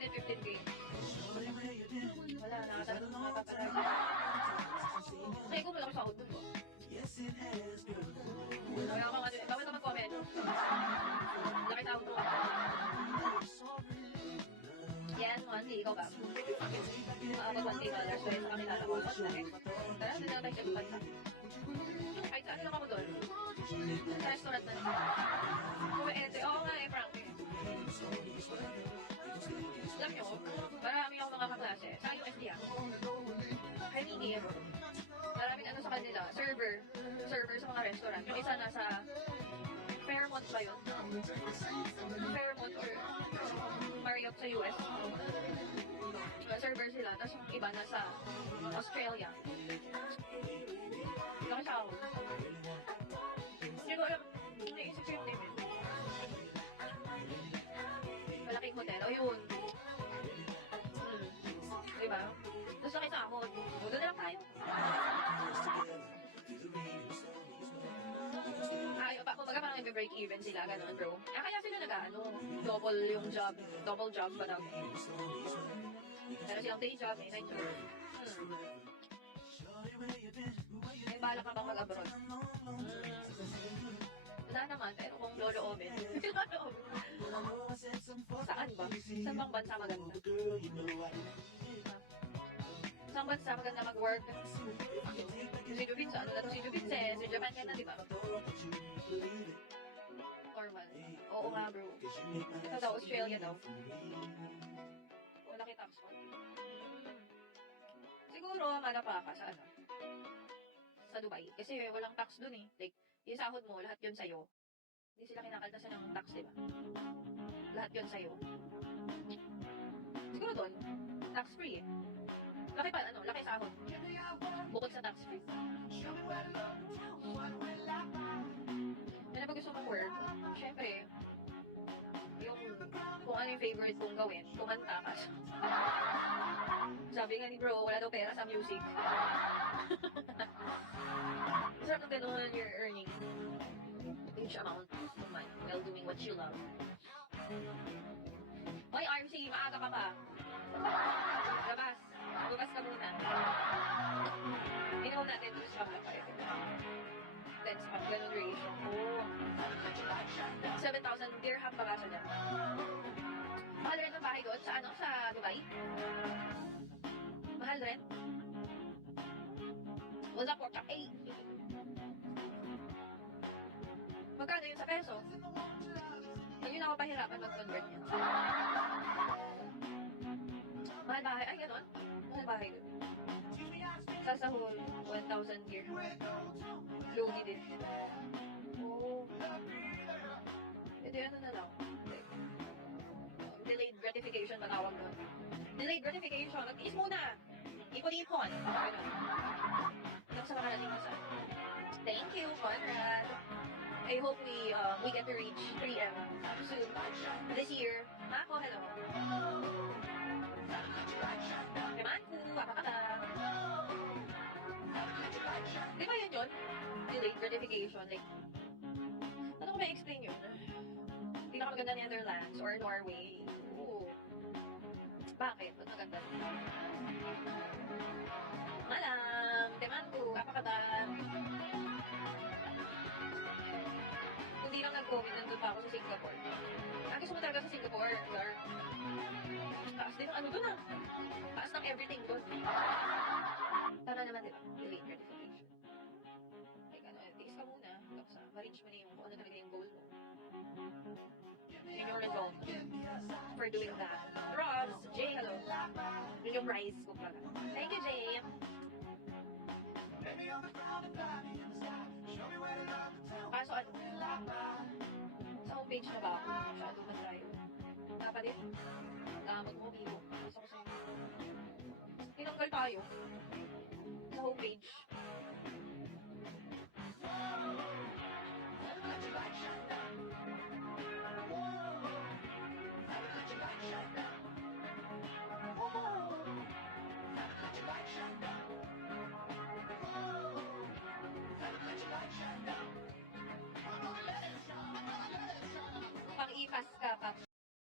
natin 15K. Wala, nakatanong ng mga papalag. Okay, kung wala ko sahod dun ko. Wala ka mga, bawal ka mag-comment. Laki sahod mo. Yes, monthly, ikaw ba? Pag $1K, so sa kanila lang. Mas laki. Tara, hindi na tayo siya bukanta. Kahit saan lang ako doon. Sa restaurant na naman. Oo nga eh, Frankie. Alam nyo, marami akong mga kaklase. Sa USD Kanini, maraming ano sa kanila, server sa mga restaurant. Yung isa nasa Fairmont ba yun? Fairmont or Marriott sa US. Server sila, tapos yung iba nasa Australia. Laki siya ako. Hindi ko alam, naisip ko yung name yun. Malaking hotel, o yun. Diba? Tapos laki sa amon. Doon na lang tayo. Kumbaga parang nag-break even sila, gano'n bro. Kaya sila double job ba daw? Pero silang day job, night job. May balak ka bang mag-abroad? Wala naman, pero kung loloobin. Saan ba? Saan bang bansa maganda? Saan bansa maganda mag-work? Si Jubin, ano na to si Jubin? Sa Japan ka na, di ba? Normal. Oo nga, bro. Ito daw, Australia daw. Wala tax mo. Siguro, malapa ka sa ano? Sa Dubai. Kasi walang tax dun eh. Like, yung sahod mo, lahat yun sa'yo. Hindi sila kinakaltasan ng tax, di ba? Lahat yun sa'yo. Siguro dun, tax-free eh. Laki pa, laki sahod. Bukod sa tax-free. Kaya pag gusto mong work, syempre, yung kung ano yung favorite kong gawin, kumanta ka. Sabi nga ni bro, wala daw pera sa music. Sarap ng ganun, you're earning huge amount of money while doing what you love. Hoy, RC, maaga ka pa. Labas. Labas ka muna. Inihaw natin to sa mga pareto. That's pang ganun ratio. Oh. 7,000 dirham pagkasa dyan. Mahal rin ang bahay doon sa sa Dubai? Mahal rin? Wala po, tsaka 8. Magkano yun sa peso? Hindi na ako pahirapan mag-convert yan. Mahal bahay? Ay, gano'n? Mahal bahay doon. Sa sahol, 1,000 dirham. Logi din. Oh. Ito ano na lang. Delayed gratification matawag doon. Delayed gratification. Mag-iis muna. Ipon-ipon. Ganun. Ito sa makarating na sa. Thank you, Conrad. I hope we get to reach 3M soon. This year. Mako, hello. Yamanku, papakata. Di ba yun? Delayed gratification. Like, ano ko ma-explain yun? Pinakamaganda Netherlands or Norway. Ooh. Bakit? Ba't maganda? Malam, Yamanku, papakata. Hindi lang nag-COVID, nandun pa ako sa Singapore. Gusto mo talaga sa Singapore, Gar? Taas din ang ano dun ah. Taas ng everything dun. Tama naman, di ba? Delayed gratification. Like ano, tiis ka muna. Tapos ma-reach mo na yung kung ano talaga yung goal mo. Yun yung result for doing that. Ross, Jay, hello. Yun yung prize ko pala. Thank you, Jay. Kaso ano, sa homepage na ba ako? Masyado mag-drive. Dapat din. Damag mo, Milo. Gusto ko sa'yo. Tinanggal tayo. Sa homepage.